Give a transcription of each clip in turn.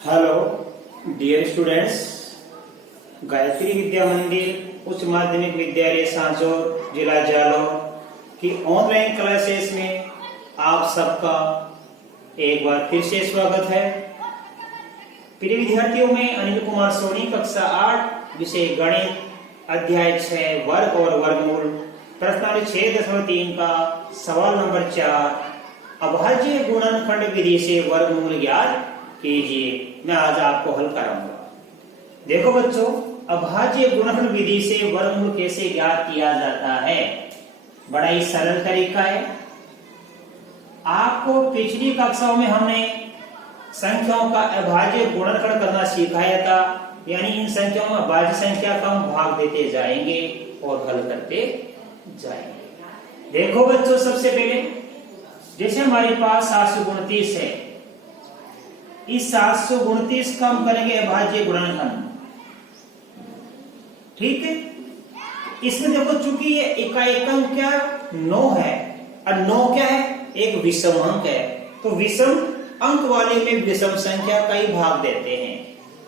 Hello dear students, Gayatri विद्या मंदिर उच्च माध्यमिक विद्यालय सांचौर जिला जालौर की ऑनलाइन क्लासेस में आप सबका एक बार फिर से स्वागत है। प्रिय विद्यार्थियों में अनिल कुमार सोनी, कक्षा 8, विषय गणित, अध्याय 6 वर्ग और वर्गमूल, प्रश्नावली 6.3 का सवाल नंबर 4, अभाज्य गुणनखंड विधि से वर्गमूल ज्ञात कीजिए। मैं आज आपको हल कराऊंगा। देखो बच्चों, अभाज्य गुणनखंड विधि से वर्गमूल कैसे ज्ञात किया जाता है। बड़ा ही सरल तरीका है। आपको पिछली कक्षाओं में हमने संख्याओं का अभाज्य गुणनखंड करना सिखाया था, यानी इन संख्याओं में अभाज्य संख्या का हम भाग देते जाएंगे और हल करते जाएंगे। देखो बच्चों, सबसे पहले जैसे हमारे पास 729 है, इस 729 का हम करेंगे अभाज्य गुणनखंड। ठीक है, इसमें देखो चूंकि ये इकाई अंक क्या 9 है और 9 क्या है, एक विषम अंक है, तो विषम अंक वाले में विषम संख्या का ही भाग देते हैं।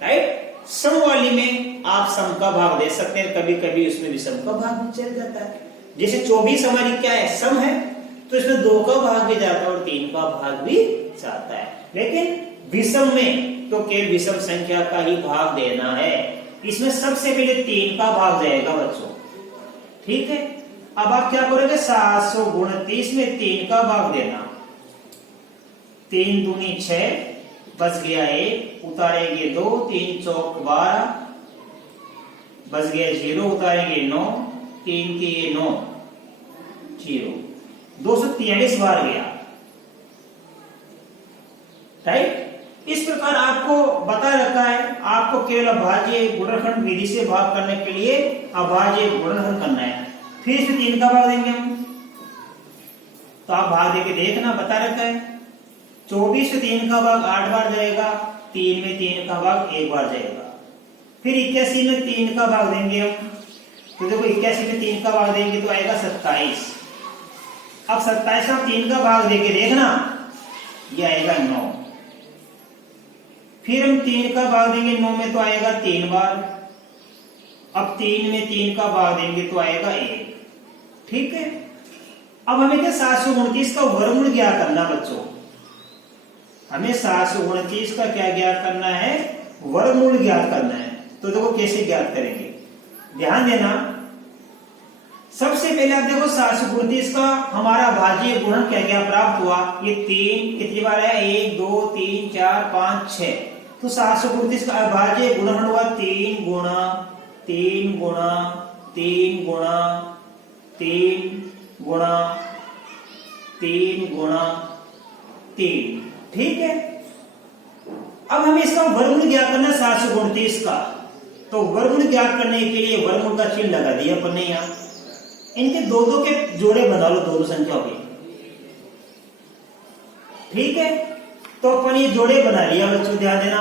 राइट, सम वाली में आप सम का भाग दे सकते हैं, कभी कभी उसमें विषम का भाग भी चल जाता है। जैसे 24 हमारी क्या है, सम है, तो इसमें 2 का भाग भी जाता है और 3 का भाग भी जाता है। लेकिन विषम में तो केवल विषम संख्या का ही भाग देना है। इसमें सबसे पहले 3 का भाग जाएगा बच्चों। ठीक है, अब आप क्या करोगे, 729 में 3 का भाग देना। 3 दूनी 6, बच गया 1, उतारेंगे 2, 3 चौक 12, बच गया 0, उतारेंगे 9, 3 के 9, 0, 243 बार गया। राइट, इस प्रकार आपको बता रखा है, आपको केवल अभाज्य गुणनखंड विधि से भाग करने के लिए अभाज्य गुणनखंड करना है। फिर इसमें 3 का भाग देंगे हम, तो आप भाग देके देखना, बता रखा है। 24 में 3 का भाग 8 बार जाएगा, 3 में 3 का भाग 1 बार जाएगा। फिर 81 में 3 का भाग देंगे हम, तो देखो 81 में 3 का भाग देंगे तो आएगा 27। अब 27 में 3 का भाग देके देखना, ये आएगा 9। फिर हम 3 का भाग देंगे 9 में, तो आएगा 3 बार। अब 3 में 3 का भाग देंगे तो आएगा 1। ठीक है, अब हमें क्या 729 का वर्गमूल ज्ञात करना बच्चों। हमें 729 का क्या ज्ञात करना है, वर्गमूल ज्ञात करना है। तो देखो कैसे ज्ञात करेंगे, ध्यान देना। सबसे पहले आप देखो 729 का हमारा भाज्य गुणन क्या क्या प्राप्त हुआ। ये 3 कितनी बार है, 1 2 3 4 5 6, तो 729 का अभाज्य गुणन हुआ 3 गुणा 3 गुणा 3 गुणा 3 गुणा 3 गुणा 3। ठीक है, अब हमें इसका वर्गमूल ज्ञात करना है 729 का। तो वर्गमूल ज्ञात करने के लिए वर्गमूल का चिन्ह लगा दिया अपन ने यहाँ। इनके 2-2 के जोड़े बना लो, 2-2 संख्याओं के। ठीक है, तो अपन ये जोड़े बना लिया बच्चों, ध्यान देना।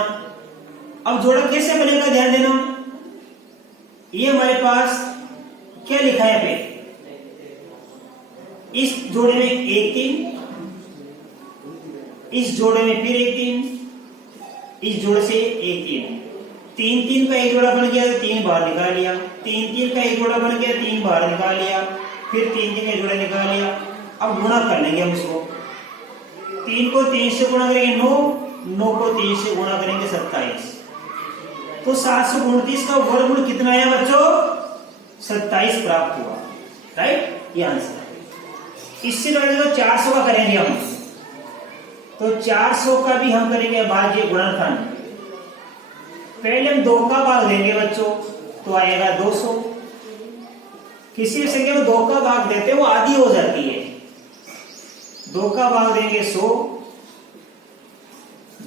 अब जोड़ा कैसे बनेगा, ध्यान देना। ये हमारे पास क्या लिखा है पे, इस जोड़े में 1 3, इस जोड़े में फिर 1 3, इस जोड़े से 1 3, 3 3 का एक जोड़ा बन गया तो 3 बाहर निकाल लिया, 3 3 का एक जोड़ा बन गया 3 बाहर निकाल लिया, फिर 3 3 का जोड़ा निकाल लिया। अब गुणा कर लेंगे हम इसको। 3 को 3 से गुणा करेंगे 9, 9 को 3 से गुणा करेंगे 27। तो 729 का वर्गमूल कितना आया बच्चों, 27 प्राप्त हुआ। राइट, ये आंसर है। इससे पहले 400 का करेंगे हम, तो 400 का भी हम करेंगे अभाज्य गुणनखंड। पहले हम 2 का भाग देंगे बच्चों, तो आएगा 200। किसी संख्या में 2 का भाग देते हैं वो आधी हो जाती है। 2 का भाग देंगे 100,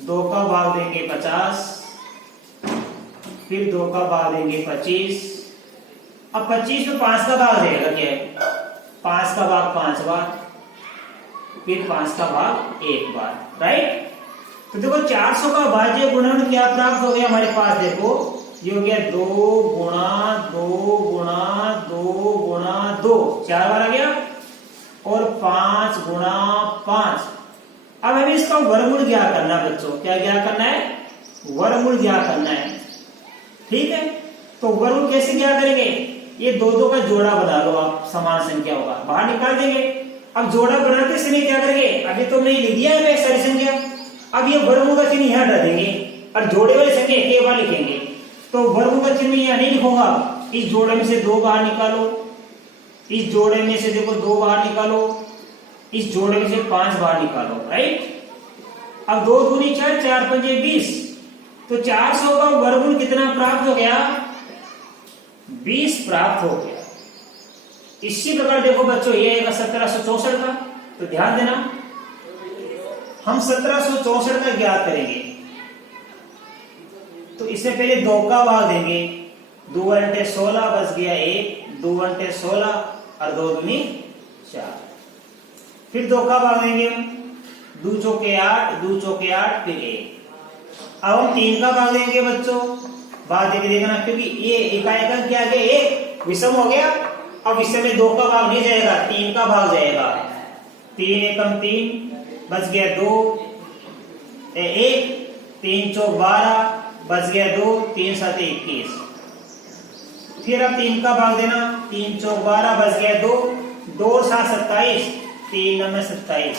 2 का भाग देंगे 50, फिर 2 का भाग देंगे 25। अब 25 में 5 का भाग देगा, क्या है, 5 का भाग 5 बार, फिर 5 का भाग 1 बार। राइट, तो देखो 400 का भाज्य गुणन क्या प्राप्त हो गया हमारे पास, देखो ये हो गया 2 गुणा 2 गुणा 2 गुणा 2, 4 बार आ गया, और 5 गुणा 5। अब हमें इसका वर्गमूल क्या करना है बच्चों, क्या क्या करना है, वर्गमूल ज्ञात करना है। ठीक है, तो वर्गमूल कैसे ज्ञात करेंगे? ये दो दो का जोड़ा बना लो आप, समान संख्या होगा, बाहर निकाल देंगे। अब जोड़ा बनाते समय क्या करेंगे? अभी तो मैंने लिख दिया है सारी संख्या, अब ये वर्गमूल का चिन्ह यहाँ डाल देंगे और जोड़े वाली संख्या एक बार लिखेंगे। तो वर्गमूल का चिन्ह यहाँ नहीं लिखूंगा, इस जोड़े में से दो बाहर निकालो, इस जोड़े में से देखो दो बाहर निकालो, इस जोड़े में से 5 बाहर निकालो, राइट। अब 2 दूनी 4, 4 पंजे 20, तो 400 का वर्गमूल कितना प्राप्त हो गया? 20 प्राप्त हो गया। इसी प्रकार देखो बच्चों, ये आएगा 1764 का, तो ध्यान देना हम 1764 का ज्ञात करेंगे। तो इससे पहले 2 का भाग देंगे, 2 × 16 बच गया 1, 2 × 16 और 2 दूनी 4। फिर 2 का भाग देंगे, 2 चौके 8, 2 चौके 8, फिर 1। अब हम 3 का भाग देंगे बच्चों, भाग देके देखना, क्योंकि ये इकाई का क्या गया, एक विषम हो गया। अब विषम में 2 का भाग नहीं जाएगा, 3 का भाग जाएगा। 3 एकम 3 बच गया 2, 1, 3 चौक 12 बच गया 2, 3 7 21। फिर अब 3 का भाग देना, 3 चौक 12 बच गया 2, 2 7 27, 3 9 27।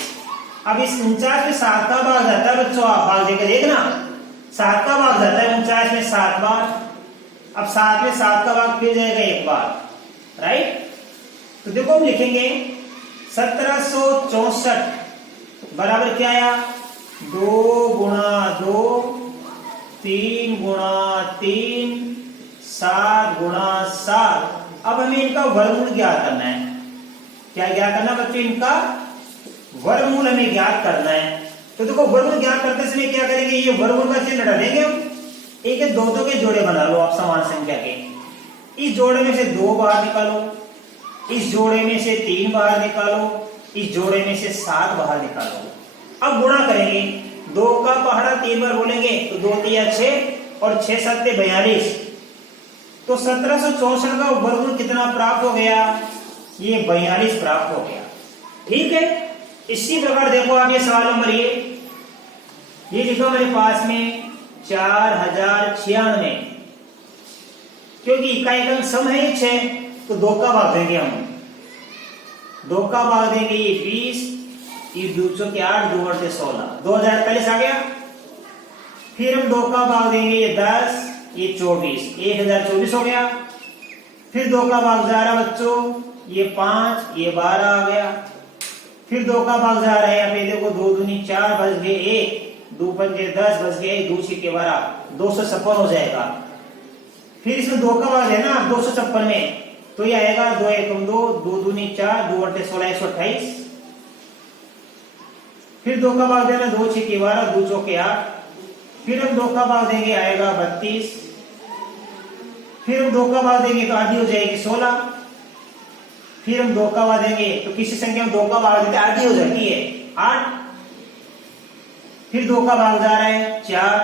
अब इस 49 में 7 का भाग जाता है बच्चों, आप भाग देकर देखना, 7 का भाग जाता है 49 में 7 बार। अब 7 में 7 का भाग फिर जाएगा 1 बार, राइट। तो देखो हम लिखेंगे 1764 बराबर क्या आया? 2 × 2, 3 × 3, 7 × 7। अब हमें इनका वर्गमूल ज्ञात करना है। क्या ज्ञात करना बच्चों? इनका वर्गमूल हमें ज्ञात करना है। तो देखो वर्गमूल ज्ञात करते समय क्या करेंगे? ये वर्गमूल का चिन्ह डालेंगे हम, एक दो दो के जोड़े बना लो आप समान संख्या के। इस जोड़े में से 2 बाहर निकालो, इस जोड़े में से 3 बाहर निकालो, इस जोड़े में से 7 बाहर निकालो। अब गुणा करेंगे, 2 का पहाड़ा 3 बार बोलेंगे तो 2 3 6 और 6 7 42। तो 1764 का वर्गमूल कितना प्राप्त हो गया? ये 42 प्राप्त हो गया। ठीक है, इसी प्रकार देखो आप ये सवाल नंबर ये लिखो मेरे पास में 4096, क्योंकि इकाई का सम है 6, तो 2 का भाग देंगे हम, 2 का भाग देंगे ये 20, ये 2 चौके 8, 2 × 16, 2048 आ गया। फिर हम 2 का भाग देंगे ये 10, ये 24, 1024 हो गया। फिर 2 का भाग जा रहा बच्चों ये 5, ये 12 आ गया। फिर 2 का भाग जा रहा है, यहाँ पे देखो 2 दूनी 4 बच गए 1, 2 पंजे 10 बच गए 2 6 12, 256 हो जाएगा। फिर इसमें 2 का भाग है ना 256 में, तो ये आएगा 2 एकम 2, 2 दूनी 4, 2 × 16 128। फिर 2 का भाग देना 2 6 12, 2 चौके 8। फिर हम 2 का भाग देंगे आएगा 32। फिर हम 2 का भाग देंगे तो आधी हो जाएगी 16। फिर हम 2 का भाग देंगे तो किसी संख्या में 2 का भाग देते आधी हो जाती है 8। फिर 2 का भाग जा रहा है 4,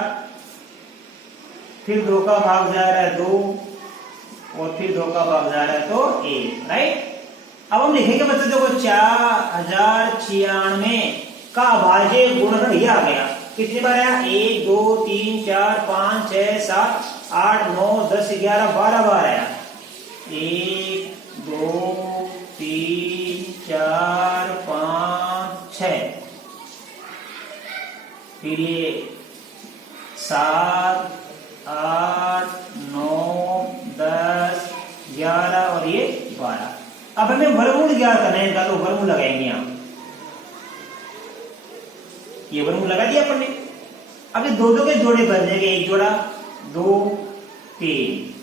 फिर 2 का भाग जा रहा है 2, और फिर 2 का भाग जा रहा है तो 1, राइट। अब हम लिखेंगे बच्चों देखो 4096 का अभाज्य गुणनखंड ये आ गया। कितनी बार आया? 1 2 3 4 5 6 7 8 9 10 11 12 बार आया। 1 2 3 4 5 6, फिर ये 7 8 9 10 11 और ये 12। अब हमें वर्गमूल ज्ञात करना है इनका, तो वर्गमूल लगाएंगे यहाँ। ये वर्गमूल लगा दिया अपन ने। अब ये 2 2 के जोड़े बन जाएंगे, एक जोड़ा 2 3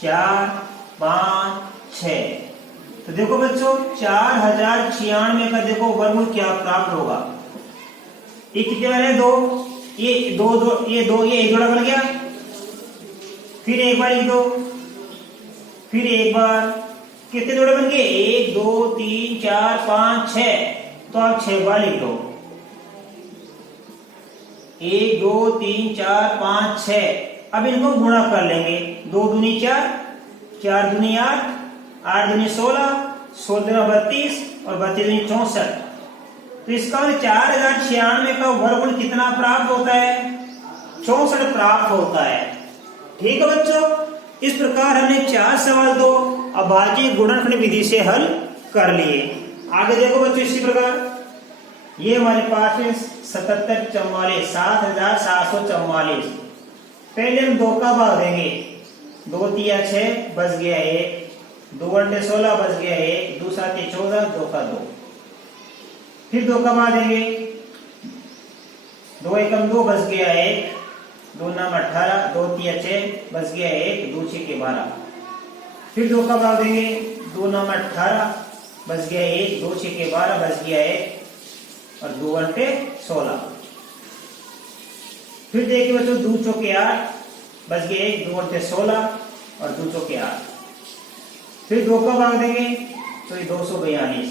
4 5 6। तो देखो बच्चों 4096 का देखो वर्गमूल क्या प्राप्त होगा। ये कितने बार है? 2, ये 2 2 ये 2, ये एक जोड़ा बन गया। फिर एक बार 1 2, फिर एक बार, कितने जोड़े बन गए? 1 2 3 4 5 6। तो आप 6 बार लिख दो, 1 2 3 4 5 6। अब इनको गुणा कर लेंगे, 2 दूनी 4, 4 दूनी 8, 8 दूनी 16, 16 32 और 32 दूनी 64। तो इसका 4096 का वर्गमूल कितना प्राप्त होता है? 64 प्राप्त होता है। ठीक है बच्चों, इस प्रकार हमने 4 सवाल तो अभाज्य गुणनखंड विधि से हल कर लिए। आगे देखो बच्चों, इसी प्रकार ये हमारे पास है 7744 7744। पहले हम 2 का भाग देंगे, 2 तिया 6 बच गया 1, 2 अंडे 16 बच गया 1, 2 7 14, 2 का 2। फिर 2 का भाग देंगे, 2 एकम 2 बच गया 1, 2 नाम 18, 2 तिया 6 बच गया 1, 2 6 के 12। फिर 2 का भाग देंगे, 2 नाम 18 बच गया 1, 2 6 के 12 बच गया 1 और 2 अंटे 16। फिर देखिए बच्चों, 2 चौके 8 बच गया 1, 2 अंटे 16 और 2 चौके 8। फिर 2 का भाग देंगे तो ये 242।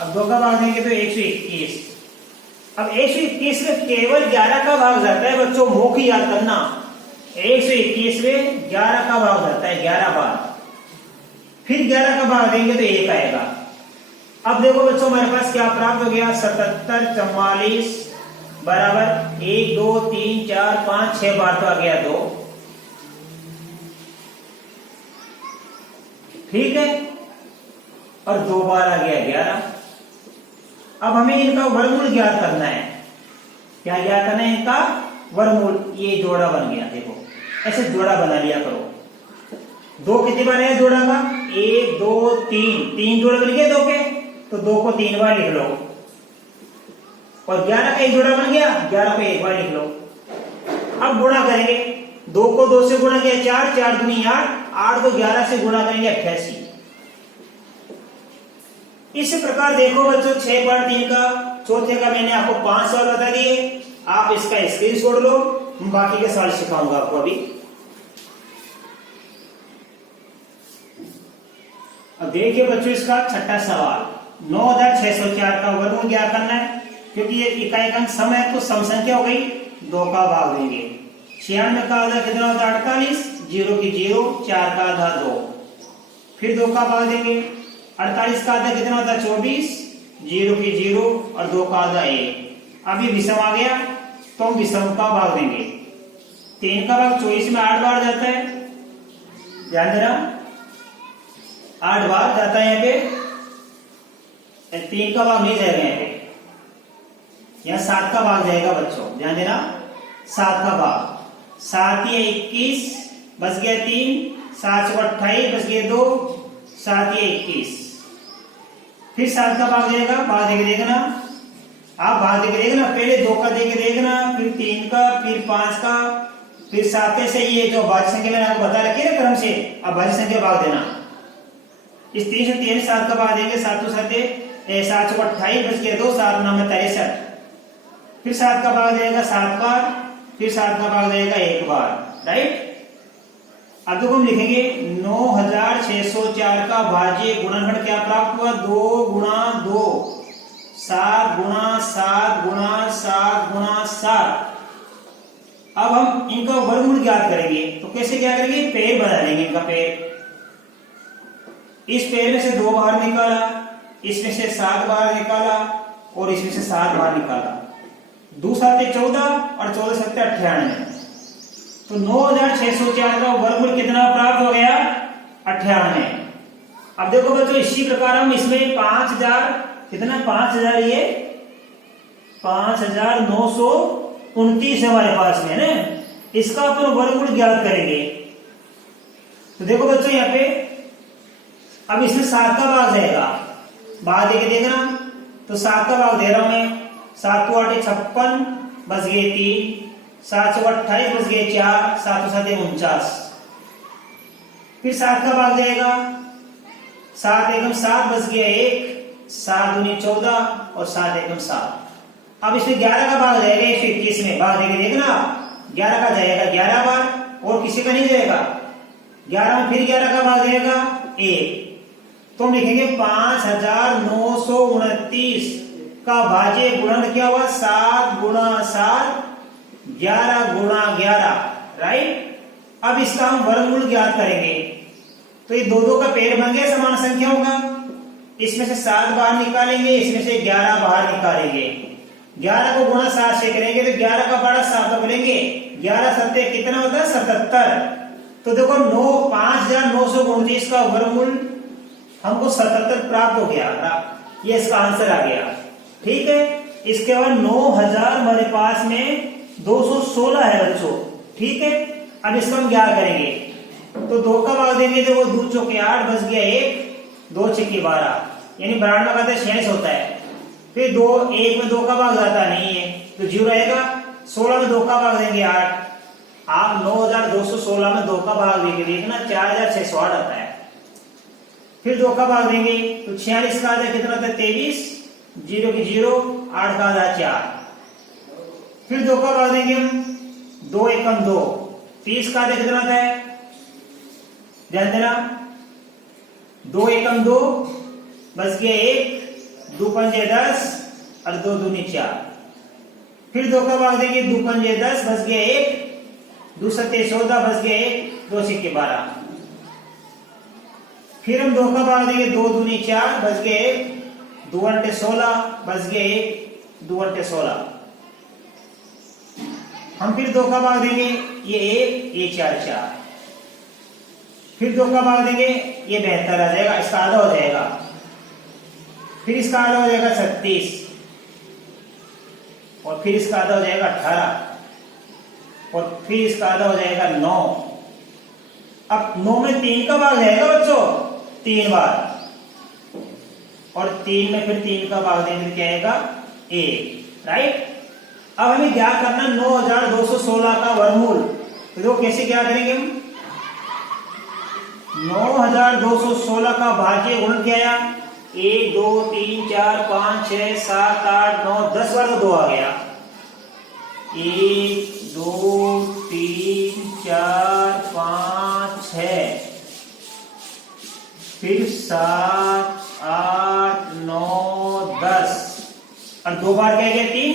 अब 2 का भाग देंगे तो 121। अब 121 में केवल 11 का भाग जाता है बच्चों, मुख्य याद करना। 121 में 11 का भाग जाता है 11 बार। फिर 11 का भाग देंगे तो 1 आएगा। अब देखो बच्चों, हमारे पास क्या प्राप्त हो गया, 7744 बराबर 1 2 3 4 5 6 बार तो आ गया 2। ठीक है, और 2 बार आ गया 11। अब हमें इनका वर्गमूल ज्ञात करना है। क्या ज्ञात करना है? इनका वर्गमूल। ये जोड़ा बन गया, देखो ऐसे जोड़ा बना लिया करो। 2 कितनी बार है जोड़ा का? 1 2 3 जोड़े बन गए 2 के, तो 2 को 3 बार लिख लो। और 11 का एक जोड़ा बन गया, 11 को 1 बार लिख लो। अब गुणा करेंगे, 2 को 2 से गुणा किया 4, 4 दूनी 8, 8 को 11 से गुणा करेंगे 88। इस प्रकार देखो बच्चों, 6/3 का चौथे का मैंने आपको 5 सवाल बता दिए। आप इसका स्क्रीनशॉट लो, बाकी के सवाल सिखाऊंगा आपको अभी। अब देखिए बच्चों, इसका छठा सवाल 9604 का वर्गमूल ज्ञात करना है। क्योंकि ये इकाई अंक सम है तो सम संख्या हो गई, 2 का भाग देंगे। 96 का आधा कितना होता है? 48, 0 की 0, 4 का आधा 2। फिर 2 का भाग देंगे, 48 का आधा कितना होता है? 24, 0 की 0 और 2 का आधा 1। अब ये विषम आ गया तो हम विषम का भाग देंगे। 3 का भाग 24 में 8 बार जाता है, ध्यान देना 8 बार जाता है यहाँ पे। 3 का भाग नहीं जाएगा यहाँ पे, यहाँ 7 का भाग जाएगा बच्चों, ध्यान देना 7 का भाग। 7 या 21 बच गया 3, 7 से 28 बच गया 2, 7 या 21। फिर 7 का भाग जाएगा, भाग देके देखना, आप भाग देके देखना, पहले 2 का देके देखना, फिर 3 का, फिर 5 का, फिर 7 से ये जो भाज्य संख्या मैंने आपको बता रखी है ना क्रम से, अब भाज्य संख्या भाग देना। इस 3 से 3 7 का भाग देंगे, 7 तो 7 7 से 28 बच गया 2, 7 9 में 63। फिर 7 का भाग जाएगा 7 बार, फिर 7 का भाग जाएगा 1 बार, राइट। अब तो हम लिखेंगे 9604 का भाज्य गुणनखंड क्या प्राप्त हुआ? 2 गुणा 2, 7 गुणा 7 गुणा 7 गुणा 7। अब हम इनका वर्गमूल ज्ञात करेंगे, तो कैसे क्या करेंगे? पेड़ बना लेंगे इनका पेड़। इस पेड़ में से 2 बाहर निकाला, इसमें से 7 बाहर निकाला और इसमें से 7 बाहर निकाला। 2 7 14 और 14 7 98। तो 9604 का वर्गमूल कितना प्राप्त हो गया? 98। अब देखो बच्चों, इसी प्रकार हम इसमें 5000 कितना 5000 ये 5929 हमारे पास में है ना, इसका अपन वर्गमूल ज्ञात करेंगे। तो देखो बच्चों यहाँ पे अब इसमें 7 का भाग जाएगा, भाग देके देखना, तो 7 का भाग दे रहा हूं मैं। 7 को 8 56 बच गए 3, 7 से 28 बच गए 4, 7 7 49। फिर 7 का भाग जाएगा, 7 एकम 7 बच गया 1, 7 दूनी 14 और 7 एकम 7। अब इसमें 11 का भाग जाएगा 121 में, भाग देके देखना 11 का जाएगा 11 बार और किसी का नहीं जाएगा। 11 में फिर 11 का भाग जाएगा 1, तो हम लिखेंगे 5929 का भाज्य गुणन क्या हुआ? 7 गुणा 7, 11 गुणा 11, राइट। अब इसका हम वर्गमूल ज्ञात करेंगे, तो ये 2 का पेड़ बन गया समान संख्याओं का। इसमें से 7 बाहर निकालेंगे, इसमें से 11 बाहर निकालेंगे, 11 को गुणा 7 से करेंगे तो 11 का बड़ा 7 बोलेंगे, 11 सत्ते कितना होता है 77। तो देखो 5929 का वर्गमूल हमको 77 प्राप्त हो गया, ये इसका आंसर आ गया। ठीक है, इसके बाद 9000 हमारे पास में 216 है बच्चों। ठीक है, अब इसका हम क्या करेंगे, तो 2 का भाग देंगे तो वो 2 चौके 8 बच गया 1, 2 छक्के 12, यानी 92 का 6 होता है। फिर 2 1 में 2 का भाग जाता नहीं है तो 0 रहेगा। 16 में 2 का भाग देंगे 8, आप 9216 में 2 का भाग देंगे, देखना 4608 आता है। फिर 2 का भाग देंगे तो 46 का आधा कितना था 23, 0 की 0, 8 का आधा 4। फिर 2 का भाग देंगे हम, 2 एकम 2, 30 का आधा कितना था, ध्यान देना, 2 एकम 2 बच गया 1, 2 पंजे 10 और 2 दूनी 4। फिर 2 का भाग देंगे, 2 पंजे 10 बच गया 1, 2 सत्ते 14 बच गया 1, 2 सिक्के 12। फिर हम 2 का भाग देंगे, 2 दूनी 4 बच गया 1, 2 अंटे 16 बच गया 1, 2 अंटे 16। हम फिर 2 का भाग देंगे, ये 1, ये 4 4। फिर 2 का भाग देंगे, ये 72 आ जाएगा, इसका आधा हो जाएगा। फिर इसका आधा हो जाएगा 36 और फिर इसका आधा हो जाएगा 18 और फिर इसका आधा हो जाएगा 9। अब 9 में 3 का भाग जाएगा बच्चों 3 बार, और 3 में फिर 3 का भाग देंगे क्या आएगा 1, राइट। अब हमें क्या करना, 9216 का वर्गमूल, तो देखो कैसे क्या करेंगे हम, 9216 का भाज्य गुणन क्या आया, 1 2 3 4 5 6 7 8 9 10 बार तो 2 आ गया, 1 2 3 4 5 6, फिर 7 8 9 10 और 2 बार क्या गया 3,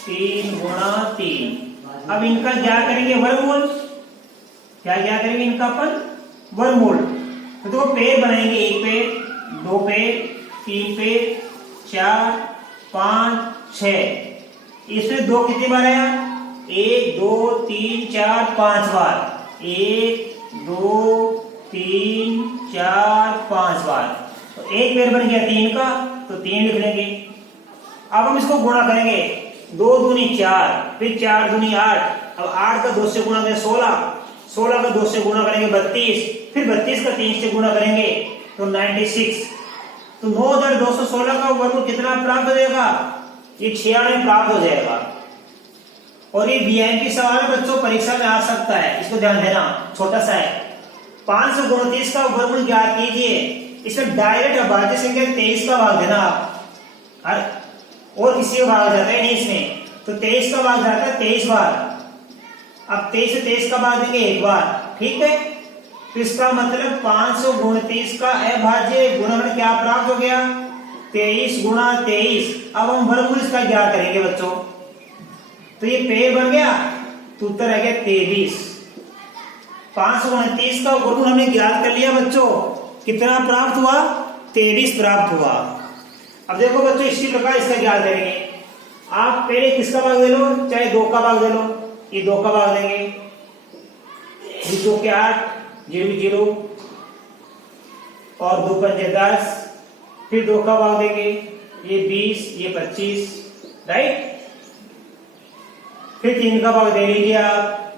3 गुणा 3। अब इनका क्या करेंगे वर्गमूल, क्या करेंगे इनका अपन वर्गमूल। तो देखो पेड़ बनाएंगे, 1 पेड़, 2 पेड़, 3 पेड़, 4 5 6। इसमें 2 कितनी बार आया, 1 2 3 4 5 बार, 1 2 3 4 5 बार। तो एक पेड़ बन गया 3 का, तो 3 लिख लेंगे। अब हम इसको गुणा करेंगे, 2 दूनी 4, फिर 4 दूनी 8, अब 8 का 2 से गुणा करेंगे 16, 16 का 2 से गुणा करेंगे 32, फिर 32 का 3 से गुणा करेंगे तो 96। तो 9216 का वर्गमूल कितना प्राप्त हो जाएगा, ये 96 प्राप्त हो जाएगा। और ये बीएमपी सवाल बच्चों परीक्षा में आ सकता है, इसको ध्यान देना, छोटा सा है। 529 का वर्गमूल ज्ञात कीजिए, इसमें डायरेक्ट अभाज्य संख्या 23 का भाग देना आप, और किसी का भाग जाता है नहीं इसमें, तो 23 का भाग जाता है 23 बार। अब 23 से 23 का भाग देंगे 1 बार, ठीक है। तो इसका मतलब 529 का अभाज्य गुणनफल क्या प्राप्त हो गया, 23 गुणा 23। अब हम वर्गमूल इसका ज्ञात करेंगे बच्चों, तो ये पेड़ बन गया, तो उत्तर आ गया 23। 529 का वर्गमूल हमने ज्ञात कर लिया बच्चों, कितना प्राप्त हुआ, 23 प्राप्त हुआ। अब देखो बच्चों इसी प्रकार इसका ज्ञात करेंगे। आप पहले किसका भाग दे लो, चाहे 2 का भाग दे लो, ये 2 का भाग देंगे, 2 के 8 0 0 और 2 पंजे 10, फिर 2 का भाग देंगे, ये 20 ये 25, राइट। फिर 3 का भाग दे लीजिए आप,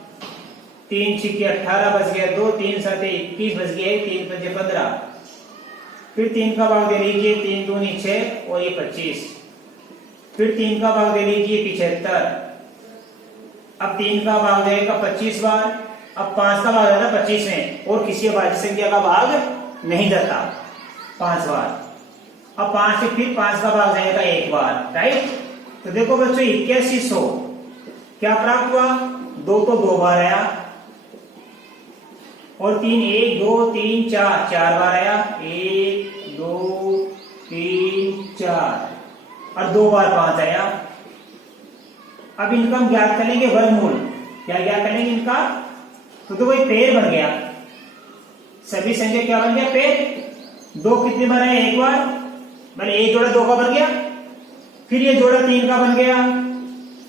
3 छिके 18 बच गया 2, 3 7 21 बच गया 3 पंजे 15। फिर 3 का भाग दे लीजिए, 3 दूनी 6 और ये 25। फिर 3 का भाग दे लीजिए 75। अब 3 का भाग देगा 25 बार। अब 5 का भाग जाता 25 में, और किसी अभाज्य संख्या का भाग नहीं जाता 5 बार। अब 5 से फिर 5 का भाग जाएगा 1 बार, राइट। तो देखो बच्चों 8100 क्या प्राप्त हुआ, 2 तो 2 बार आया, और 3 1 2 3 4 4 बार आया, 1 2 3 4 और 2 बार 5 आया। अब इनका हम ज्ञात करेंगे वर्गमूल, क्या ज्ञात करेंगे इनका, तो देखो ये पेड़ बन गया, सभी संख्या क्या बन गया पेड़। 2 कितनी बार आया, 1 बार, मैंने 1 जोड़ा 2 का बन गया, फिर ये जोड़ा 3 का बन गया,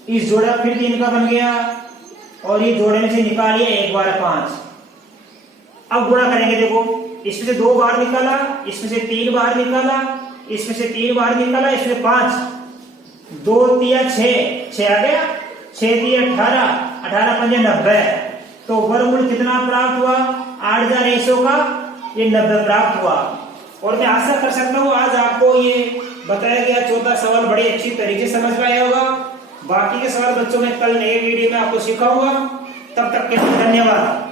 इस जोड़ा फिर 3 का बन गया, और ये जोड़े में से निकालिए 1 बार 5। अब गुणा करेंगे, देखो इसमें से 2 बार निकाला, इसमें से 3 बार निकाला, इसमें से 3 बार निकाला, इसमें 5, 2 3 6 आ गया, 6 3 18, 18 5 90। तो वर्गमूल कितना प्राप्त हुआ? 8100 का ये 90 प्राप्त हुआ। और मैं आशा कर सकता हूँ आज आपको ये बताया गया चौथा सवाल बड़ी अच्छी तरीके से समझ में आया होगा। बाकी के सवाल बच्चों में कल नए वीडियो में आपको सिखाऊंगा। तब तक के लिए धन्यवाद।